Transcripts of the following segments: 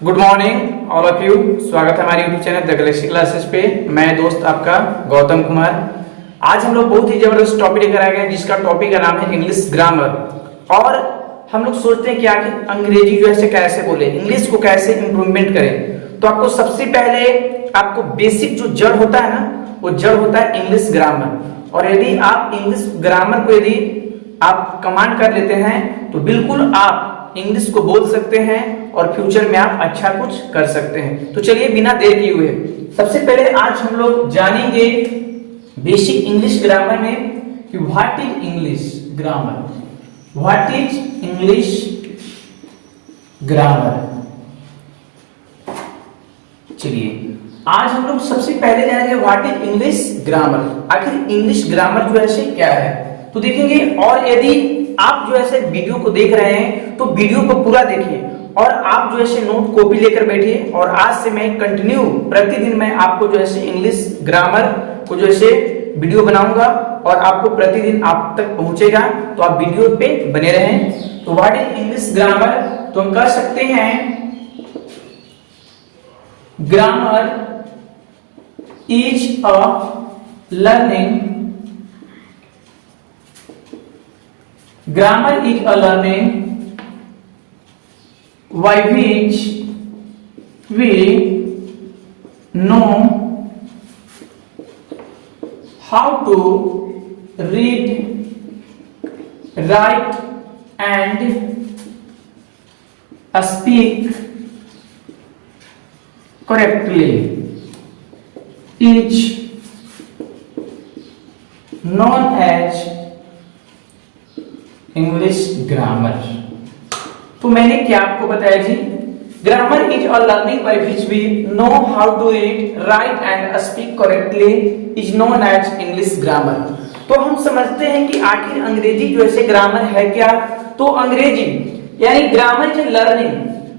Good morning all of you. स्वागत है हमारे YouTube channel the Galaxy classes पे। मैं दोस्त आपका गौतम कुमार। आज हम लोग बहुत ही जबरदस्त टॉपिक लेकर आए हैं जिसका टॉपिक का नाम है इंग्लिश ग्रामर। और हम लोग सोचते हैं कि आखिर अंग्रेजी जो है कैसे बोले, इंग्लिश को कैसे इंप्रूवमेंट करें। तो आपको सबसे पहले आपको बेसिक जो जड़ होता है ना, वो जड़ होता है इंग्लिश ग्रामर। और यदि आप इंग्लिश ग्रामर को यदि आप कमांड कर लेते हैं तो बिल्कुल आप इंग्लिश को बोल सकते हैं और फ्यूचर में आप अच्छा कुछ कर सकते हैं। तो चलिए बिना देर किए हुए सबसे पहले आज हम लोग जानेंगे बेसिक इंग्लिश ग्रामर में कि what is English grammar. What is English grammar. चलिए आज हम लोग सबसे पहले जानेंगे व्हाट इज इंग्लिश ग्रामर। आखिर इंग्लिश ग्रामर जो है क्या है तो देखेंगे। और यदि आप जो ऐसे वीडियो को देख रहे हैं तो वीडियो को पूरा देखिए और आप जो ऐसे नोट कॉपी लेकर बैठिए। और आज से मैं कंटिन्यू प्रतिदिन मैं आपको जो ऐसे इंग्लिश ग्रामर को जो ऐसे वीडियो बनाऊंगा और आपको प्रतिदिन आप तक पहुंचेगा। तो आप वीडियो पे बने रहें। तो व्हाट इज इंग्लिश ग्रामर तो हम कह सकते हैं grammar is a learning. Grammar is a learning by which we know how to read, write and speak correctly. Is known as English grammar. तो मैंने क्या आपको बताया जी, grammar is a learning by which we know how to read, write and speak correctly is known as English grammar. तो हम समझते हैं कि आखिर अंग्रेजी जो ऐसे ग्रामर है क्या। तो अंग्रेजी यानी grammar is learning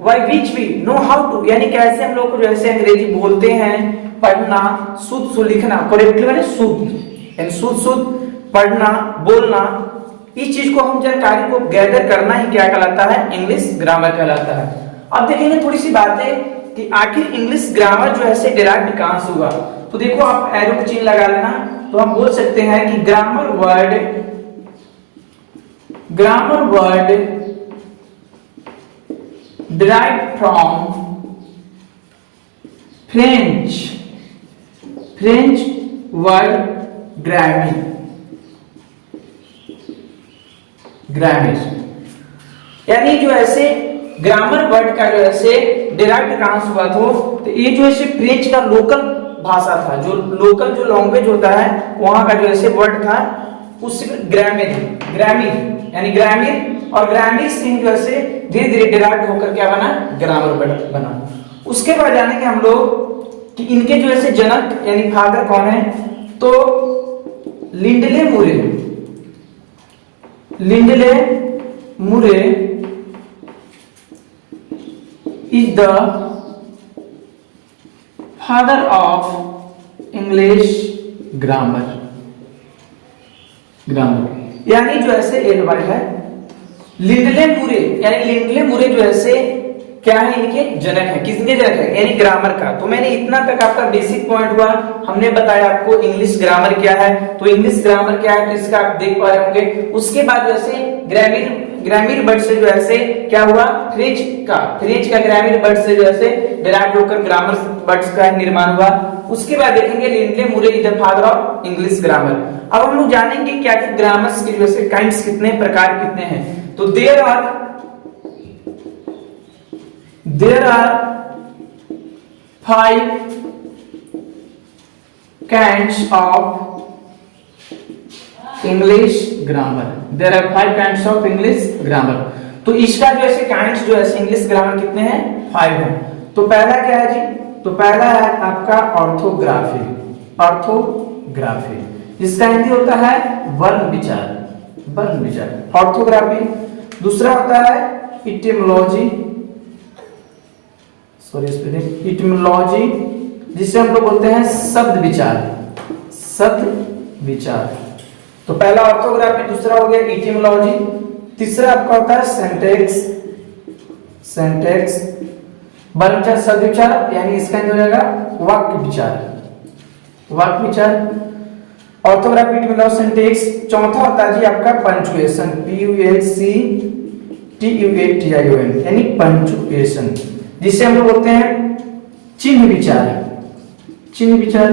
by which we know how to, यानी कैसे हम लोग को जो ऐसे अंग्रेजी बोलते हैं, पढ़ना, शुद्ध लिखना, करेक्टली माने शुद्ध, यानी शुद्ध पढ़ना बोलना, इस चीज को हम जानकारी को गैदर करना ही क्या कहलाता है, इंग्लिश ग्रामर कहलाता है। अब देखेंगे थोड़ी सी बातें कि आखिर इंग्लिश ग्रामर जो है डिराइव्ड कहां से हुआ। तो देखो आप एरो का चिन्ह लगा लेना। तो हम बोल सकते हैं कि grammar word derived from French word grammar. यानी जो ऐसे ग्रामर वर्ड का जो ऐसे डिराइव्ड कहां से हुआ तो ये जो ऐसे फ्रेंच का लोकल भाषा था, जो लोकल जो लैंग्वेज होता है वहां का जो ऐसे वर्ड था उससे ग्रामीर यानी ग्रामीर, और ग्रामीर से जो ऐसे धीरे धीरे डिराइव्ड होकर क्या बना, ग्रामर वर्ड बना। उसके बाद जानेंगे हम लोग कि इनके जो ऐसे जनक यानी फादर कौन है। तो लिंडले मुरे is the father of English grammar। यानी जो ऐसे एलवाई है लिंडले मुरे, यानी लिंडले मुरे जो ऐसे क्या है, इनके जनक है। किसके जनक है, यानी ग्रामर का। तो मैंने इतना तक आपका बेसिक पॉइंट हुआ, हमने बताया आपको इंग्लिश ग्रामर क्या है। तो इंग्लिश ग्रामर क्या है तो इसका आप देख पा रहे होंगे। उसके बाद जैसे ग्रामीर वर्ड से जो ऐसे क्या हुआ, फ्रेंच का ग्रामीर वर्ड से जो ऐसे डिराइव्ड होकर ग्रामर वर्ड्स का निर्माण हुआ। उसके बाद देखेंगे लिंडले मुरे is the father of English grammar. अब हम लोग जानेंगे क्या कि ग्रामर्स के जो ऐसे काइंड्स कितने प्रकार कितने हैं। तो there are 5 kinds of English grammar। There are 5 kinds of English grammar। तो इसका जो ऐसे काइंड्स जो ऐसे इंग्लिश ग्रामर कितने हैं, 5 हैं। तो पहला क्या है जी, तो पहला है आपका ऑर्थोग्राफी, जिसका हिंदी होता है वर्ण विचार, ऑर्थोग्राफी। दूसरा होता है इटिमोलॉजी, जिसे हम लोग बोलते हैं शब्द विचार। तो पहला ऑर्थोग्राफी, दूसरा हो गया इटिमोलॉजी, तीसरा आपका होता है सिंटैक्स, वर्ब विचार शब्द विचार, यानी इसका हो जाएगा वाक्य विचार, वाक्य विचार। ऑर्थोग्राफी टू लव सिंटेक्स, चौथा होता है जी आपका पंचुएशन, PUNCTUATION, यानी पंचुएशन, जिसे हम लोग बोलते हैं चिन्ह विचार, चिन्ह विचार।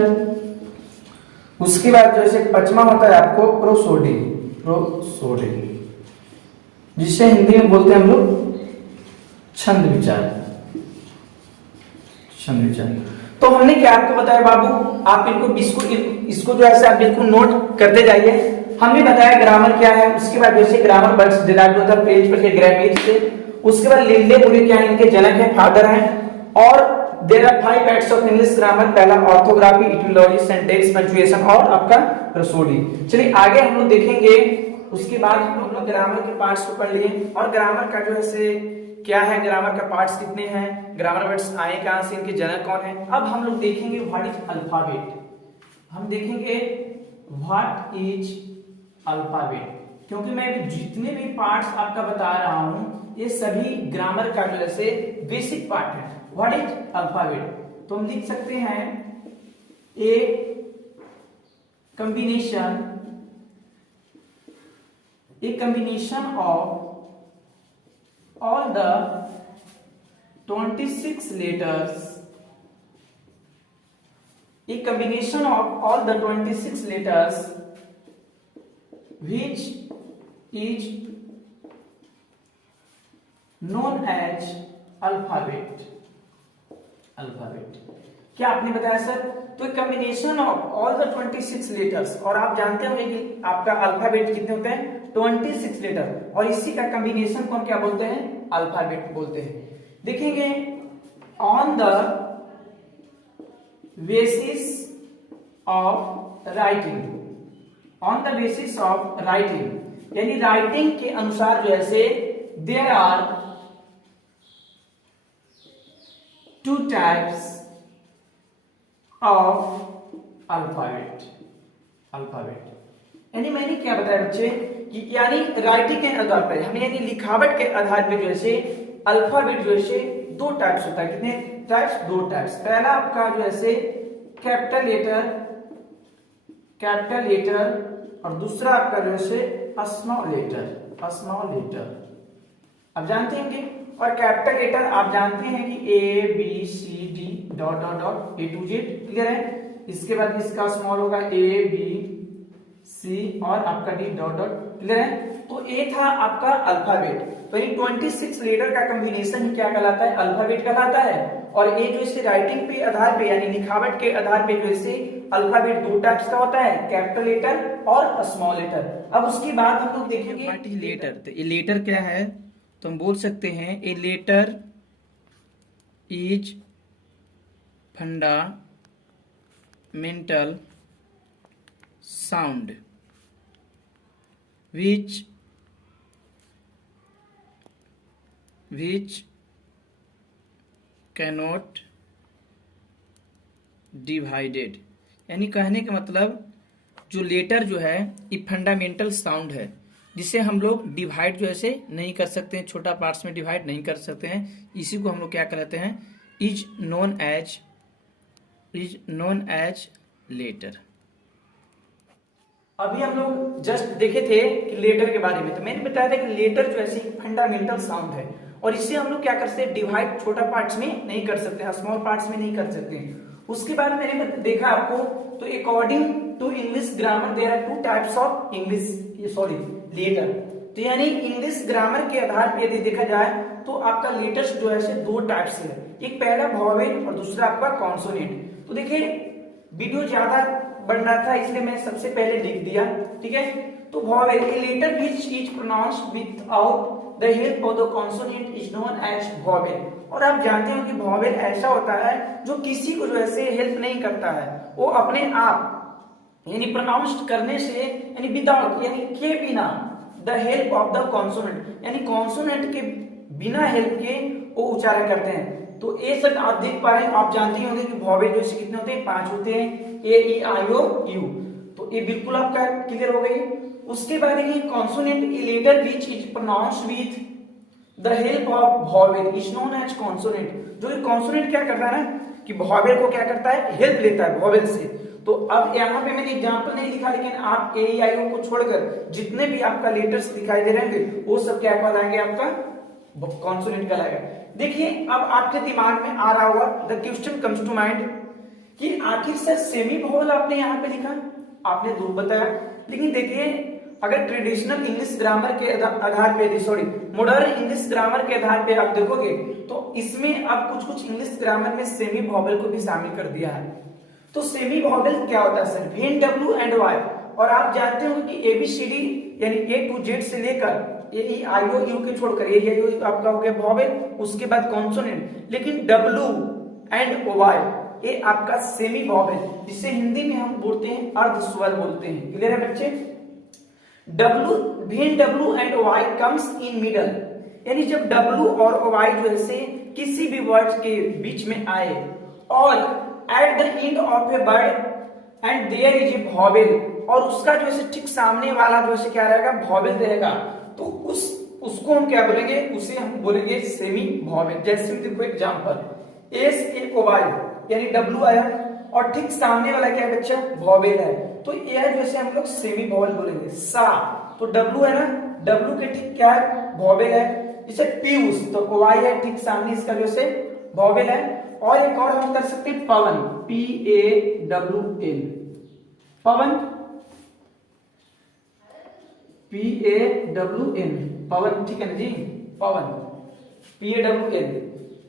उसके बाद जैसे पचमा होता है आपको प्रोसोडी, प्रोसोडी, जिसे हिंदी में बोलते हैं हम लोग छंद विचार, छंद विचार। तो हमने क्या आपको बताया बाबू, आप इसको जो है आप बिल्कुल नोट करते जाइए। हमने बताया ग्रामर क्या है, उसके बाद जैसे ग्रामर वर्ड्स डिराइव्ड होता है पेज पर ग्रामेर से, उसके बाद लिल्ले बुरे क्या है, इनके जनक है, फादर है। और there are 5 acts of English grammar, पहला ऑर्थोग्राफी, इटियोलॉजी, सिंटैक्स, पंक्चुएशन और आपका प्रोसोडी। चलिए आगे हम लोग देखेंगे। उसके बाद हम लोग ग्रामर के पार्ट्स को पढ़ लिए, और ग्रामर का जो है क्या है, ग्रामर का पार्ट्स कितने हैं, ग्रामर वर्ड्स आए कहां से, इनके जनक कौन है। अब हम लोग देखेंगे व्हाट इज अल्फाबेट, हम देखेंगे व्हाट इज अल्फाबेट, क्योंकि मैं जितने भी पार्ट्स आपका बता रहा हूं ये सभी ग्रामर का जो है बेसिक पार्ट है। व्हाट इज अल्फाबेट, तो हम लिख सकते हैं ए combination of all the 26 letters, a combination of all the 26 letters which is known as alphabet, alphabet। क्या आपने बताया सर, तो combination of all the 26 letters, और आप जानते होंगे कि आपका अल्फाबेट कितने होते हैं, 26 लेटर, और इसी का कॉम्बिनेशन को हम क्या बोलते हैं, अल्फाबेट बोलते हैं। देखेंगे on the basis of writing, on the basis of writing, यानी राइटिंग के अनुसार जो है there are 2 types of alphabet, alphabet. यानी मैंने क्या बताया बच्चे कि यानी राइटिंग के आधार पर, हमें यानी लिखावट के आधार पर जो है अल्फाबेट जो है 2 टाइप्स होता है। कितने टाइप्स, 2 टाइप्स। पहला आपका जो है कैपिटल लेटर, कैपिटल लेटर, और दूसरा आपका जो है स्मॉल लेटर, स्मॉल लेटर। अब जानते हैं कि, और कैपिटल लेटर आप जानते हैं कि ABCD dot dot dot A to Z, clear है। इसके बाद इसका स्मॉल होगा ABC और आपका D डॉट डॉट, क्लियर है। तो ये था आपका अल्फाबेट। तो ये 26 लेटर का कॉम्बिनेशन ही क्या कहलाता है, अल्फाबेट कहलाता है। और ये जो इसे राइटिंग पे आधार पे यानी लिखावट के आधार पे जो इसे अल्फाबेट 2 टाइप्स का होता है, कैपिटल लेटर और स्मॉल लेटर। अब उसके बाद हम लोग देखेंगे लेटर। तो ये लेटर क्या है, तो हम बोल सकते हैं a letter is fundamental sound which cannot divided, यानी कहने का मतलब जो लेटर जो है ये फंडामेंटल साउंड है जिसे हम लोग डिवाइड जो है नहीं कर सकते हैं, छोटा पार्ट्स में डिवाइड नहीं कर सकते हैं। इसी को हम लोग क्या कहते हैं, इज नोन एज लेटर। अभी हम लोग जस्ट देखे थे कि लेटर के बारे में, तो मैंने बताया था कि लेटर जो ऐसी फंडामेंटल साउंड है और इसे हम लोग क्या कर सकते हैं, डिवाइड छोटा पार्ट्स में नहीं कर सकते हैं, स्मॉल पार्ट्स में नहीं कर सकते हैं। उसके बाद मैंने देखा आपको, तो according to English grammar there are 2 types of letter. तो यानी इंग्लिश ग्रामर के आधार पर यदि देखा जाए तो आपका लेटर्स जो है 2 टाइप्स है, एक पहला वॉवेल और दूसरा आपका कॉन्सोनेंट। तो देखिए वीडियो ज्यादा बढ़ रहा था इसलिए मैं सबसे पहले लिख दिया, ठीक है। तो vowel a letter which is pronounced without the help of the consonant is known as vowel. और आप जानते हो कि वॉवेल ऐसा होता है जो किसी को जो है हेल्प नहीं करता है, वो अपने आप यानी प्रोनाउंस्ड करने से यानी विदाउट यानी के बिना the help of the consonant यानी कॉन्सोनेंट के बिना हेल्प के वो उच्चारण करते हैं। तो ये सब आप देख पा रहे हैं, आप जानते होंगे कि वॉवेल जो कितने होते हैं, 5 होते हैं, ए ई आई ओ यू। तो ये बिल्कुल आपका क्लियर हो गई। उसके बाद ये consonant a letter which is pronounced with the help of vowel is known as consonant. जो ये कॉन्सोनेंट क्या करता है ना कि वॉवेल को क्या करता है, हेल्प लेता है वॉवेल से। तो अब यहाँ पे मैंने एग्जांपल नहीं लिखा, लेकिन आप ए आई ओ को छोड़कर जितने भी आपका लेटर्स दिखाई दे रहे हैं वो सब क्या कहलाएंगे, आपका कॉन्सोनेंट कहलाएगा। देखिए अब आपके दिमाग में आ रहा होगा, the question comes to mind कि आखिर सर सेमी वॉवेल आपने यहाँ पे लिखा, आपने दूर बताया, लेकिन देखिए अगर ट्रेडिशनल इंग्लिश ग्रामर के आधार पे, सॉरी मॉडर्न इंग्लिश ग्रामर के आधार पे आप देखोगे तो इसमें अब कुछ कुछ इंग्लिश ग्रामर में सेमी वॉवेल को भी शामिल कर दिया है। तो सेमी वॉवेल क्या होता है sir, when W and Y, और आप जानते हो कि एबीसीडी यानी ए टू जेड से लेकर ए आई ओ यू के छोड़कर ए आपका हो गया वॉवेल, उसके बाद कॉन्सोनेंट, लेकिन डब्ल्यू एंड वाई ये आपका सेमी वॉवेल, जिसे हिंदी में हम बोलते हैं अर्धस्वर बोलते हैं। क्लियर है बच्चे? When W and Y comes in middle, यानी जब डब्ल्यू और वाई जो है किसी भी वर्ड के बीच में आए, और at the end of a word and there is a vowel, और उसका जो है ठीक सामने वाला जो है क्या रहेगा, वॉवेल रहेगा, तो उसको हम क्या बोलेंगे, उसे हम बोलेंगे सेमी वॉवेल। जैसे देखो example S A O Y यानी डब्ल्यू आया और ठीक सामने वाला क्या है बच्चा, वॉवेल है, तो ये जैसे हम लोग सेमी वॉवेल बोलेंगे। सा तो डब्ल्यू है ना, डब्ल्यू के ठीक क्या है, वॉवेल है। जैसे पीयूष तो वाई है, ठीक सामने इसका जैसे वॉवेल है। और एक और हम कर सकते हैं Pawan, P A W N, Pawan, P A W N, Pawan, ठीक है ना जी, Pawan, P A W N,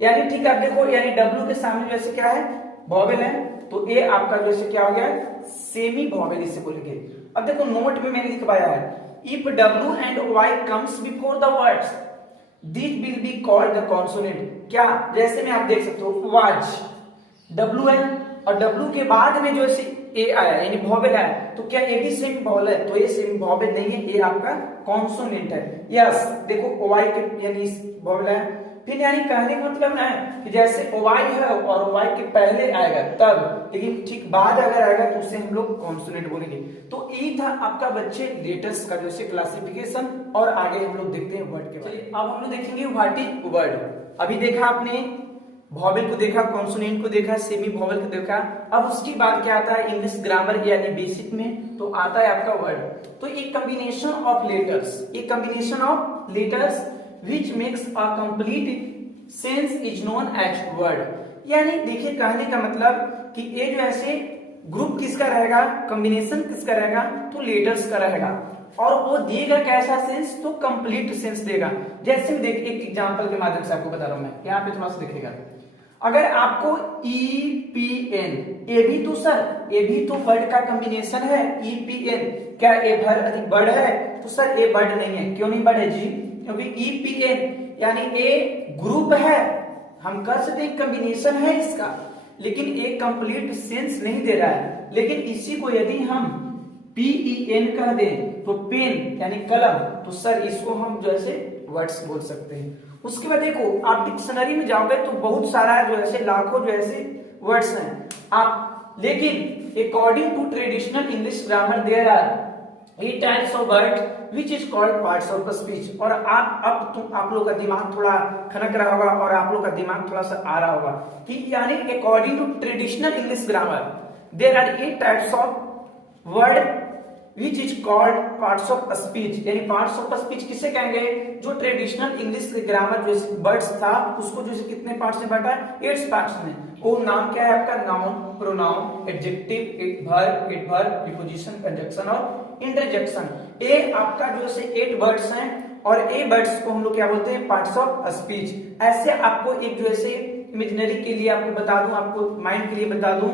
यानी ठीक है। आप देखो यानी डब्ल्यू के सामने जैसे क्या है, वॉवेल है, तो ए आपका जैसे क्या हो गया, सेमी वॉवेल इसे बोलेंगे। अब देखो नोट में मैंने लिखवाया है, if W and Y comes before the words this will be called the consonant. क्या, जैसे में आप देख सकते हो वाज, डब्ल्यू है और डब्ल्यू के बाद में जो ए आया यानी वॉवेल आया, तो क्या ए भी सेमी वॉवेल है, तो ये सेमी वॉवेल नहीं है, ये आपका कॉन्सोनेंट है। यस देखो वाई के यानी वॉवेल है, फिर यानी कहने का मतलब ना है कि जैसे ओवाई है और ओवाई के पहले आएगा तब, लेकिन ठीक बाद अगर आएगा तो उसे हम लोग कॉन्सोनेंट बोलेंगे। तो ये था आपका बच्चे लेटर्स का जैसे क्लासिफिकेशन, और आगे हम लोग देखते हैं वर्ड के बारे में। अब हम लोग देखेंगे व्हाट इज वर्ड। अभी देखा आपने वॉवेल को देखा, कॉन्सोनेंट को देखा, सेमी वॉवेल को देखा, अब उसकी बात क्या आता है इंग्लिश ग्रामर यानी बेसिक में, तो आता है आपका वर्ड। तो एक कॉम्बिनेशन ऑफ लेटर्स, एक combination of letters which makes a complete sense is known as word। यानी देखिए कहने का मतलब कि ये जो ऐसे ग्रुप किसका रहेगा, कॉम्बिनेशन किसका रहेगा, तो लेटर्स का रहेगा, और वो देगा कैसा सेंस, तो कंप्लीट सेंस देगा। जैसे देख एक एग्जांपल के माध्यम से आपको बता रहा हूं मैं, यहाँ पे थोड़ा सा देखिएगा, अगर आपको ई पी एन, ए भी तो सर ए भी तो वर्ड का कॉम्बिनेशन है, ई पी एन, क्या ए भर अधिक वर्ड है, तो सर ए वर्ड नहीं है। क्यों नहीं वर्ड है जी, क्योंकि ईपीएन यानी ए ग्रुप है, हम कह सकते हैं कॉम्बिनेशन है इसका, लेकिन ए कंप्लीट सेंस नहीं दे रहा है। लेकिन इसी को यदि हम पीईएन कह दें तो पेन यानी कलम, तो सर इसको हम जैसे वर्ड्स बोल सकते हैं। उसके बाद देखो आप डिक्शनरी में जाओगे तो बहुत सारा जो ऐसे लाखों जो ऐसे वर्ड्स हैं आप, लेकिन according to traditional English grammar there are 8 types of word which is called parts of speech। और आप लोग का दिमाग थोड़ा खनक रहा होगा और आप लोग का दिमाग थोड़ा सा आ रहा होगा कि यानी according to traditional English grammar there are 8 types of word which is called parts of speech। यानी parts of speech किसे कहेंगे, जो ट्रेडिशनल इंग्लिश ग्रामर जो वर्ड्स था उसको जो कितने पार्ट्स में बांटा है, 8 पार्ट्स में। वो नाम क्या है आपका, noun, pronoun, adjective, adverb, preposition, conjunction और इंटरजेक्शन। ये आपका जो है 8 वर्ड्स हैं, और ए वर्ड्स को हम लोग क्या बोलते हैं, पार्ट्स ऑफ स्पीच। ऐसे आपको एक जो ऐसे इमेजिनरी के लिए आपको बता दूं, आपको माइंड के लिए बता दूं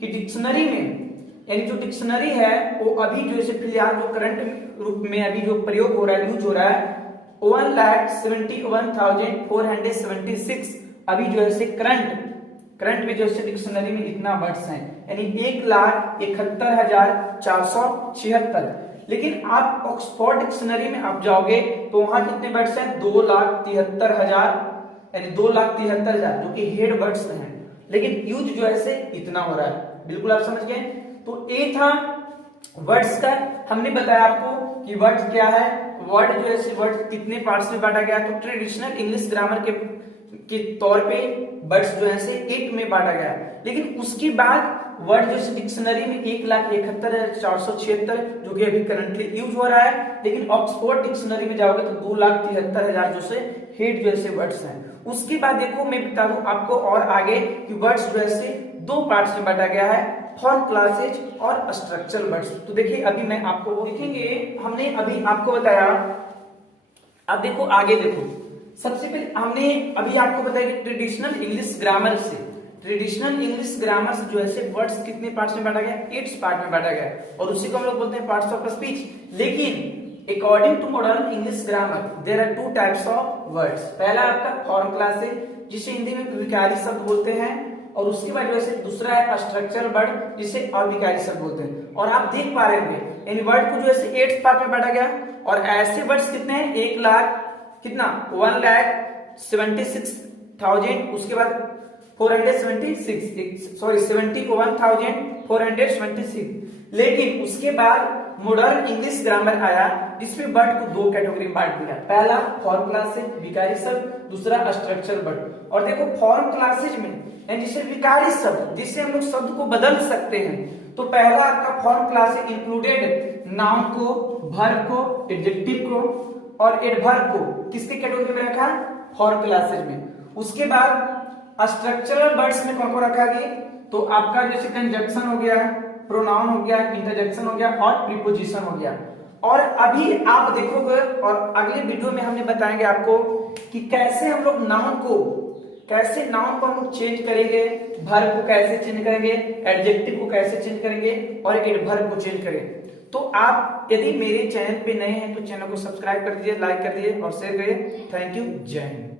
कि डिक्शनरी में यानी जो डिक्शनरी है वो अभी जो ऐसे फिलहाल जो करंट रूप में अभी जो प्रयोग हो रहा है, यूज हो रहा है, 1,71,476 अभी जो है करंट में जो है डिक्शनरी में इतना वर्ड्स हैं, यानी 1,71,476। लेकिन आप ऑक्सफोर्ड डिक्शनरी में आप जाओगे तो वहां कितने वर्ड्स हैं, 2,73,000 यानी 2,73,000 जो कि हेड वर्ड्स हैं, लेकिन यूज जो है इतना हो रहा है। बिल्कुल आप समझ गए। तो ये था वर्ड्स का, हमने बताया आपको कि वर्ड्स क्या है, वर्ड जो है वर्ड कितने पार्ट्स में बांटा गया, तो ट्रेडिशनल इंग्लिश ग्रामर के तौर पे वर्ड्स जो है 8 में बांटा गया। लेकिन उसके बाद वर्ड जो डिक्शनरी में 1,71,476 जो कि अभी करंटली यूज हो रहा है, लेकिन ऑक्सफोर्ड डिक्शनरी में जाओगे तो 2,73,000 जो से हेड जैसे वर्ड्स हैं। उसके बाद देखो मैं बता दूं आपको और आगे कि वर्ड्स जो है 2 पार्ट्स में बांटा गया है, फॉर्म क्लासेज और स्ट्रक्चरल वर्ड्स। तो देखिए अभी मैं आपको वो देखेंगे, हमने अभी आपको बताया। अब देखो आगे देखो, सबसे पहले हमने अभी आपको बताया कि ट्रेडिशनल इंग्लिश ग्रामर से जो है वर्ड्स कितने पार्ट्स में बांटा गया, 8 पार्ट में बांटा गया, और उसी को हम लोग बोलते हैं पार्ट्स ऑफ स्पीच। लेकिन according to modern English grammar there are 2 types of words. पहला आपका फॉर्म क्लासेज, जिसे हिंदी में विकारी शब्द बोलते हैं, और उसके बाद वैसे दूसरा है स्ट्रक्चरल वर्ड, जिसे अविकारी शब्द बोलते हैं। और आप देख पा रहे होंगे इन वर्ड को जो है 8 पार्ट में बांटा गया, और ऐसे वर्ड्स कितने हैं, 1,76,000, उसके बाद 71,476। लेकिन उसके बाद मॉडर्न इंग्लिश ग्रामर आया, जिसमें वर्ड को 2 कैटेगरी में बांट दिया। पहला फॉर्म क्लासेज विकारी शब्द, दूसरा स्ट्रक्चरल वर्ड। और देखो फॉर्म क्लासेज में जिसे विकारी शब्द, जिससे हम लोग शब्द को बदल सकते हैं, तो पहला आपका फॉर्म क्लासेज इंक्लूडेड नाउन को, वर्ब को, एडजेक्टिव को और एडवर्ब को किसके कैटेगरी में रखा, फॉर्म क्लासेज में। उसके बाद स्ट्रक्चरल वर्ड्स में कौन को रखा गया, तो आपका जैसे कंजक्शन हो गया, प्रोनाउन हो गया, इंटरजेक्शन हो गया और प्रीपोजिशन हो गया। और अभी आप देखोगे और अगले वीडियो में हमने बताएंगे आपको कि कैसे हम लोग नाउन को हम लोग चेंज करेंगे, वर्ब को कैसे चेंज करेंगे, एडजेक्टिव को कैसे चेंज करेंगे और एडवर्ब को चेंज करेंगे। तो आप यदि मेरे चैनल पे नए हैं तो चैनल को सब्सक्राइब कर दीजिए, लाइक कर दीजिए और शेयर करिए। थैंक यू, जय हिंद।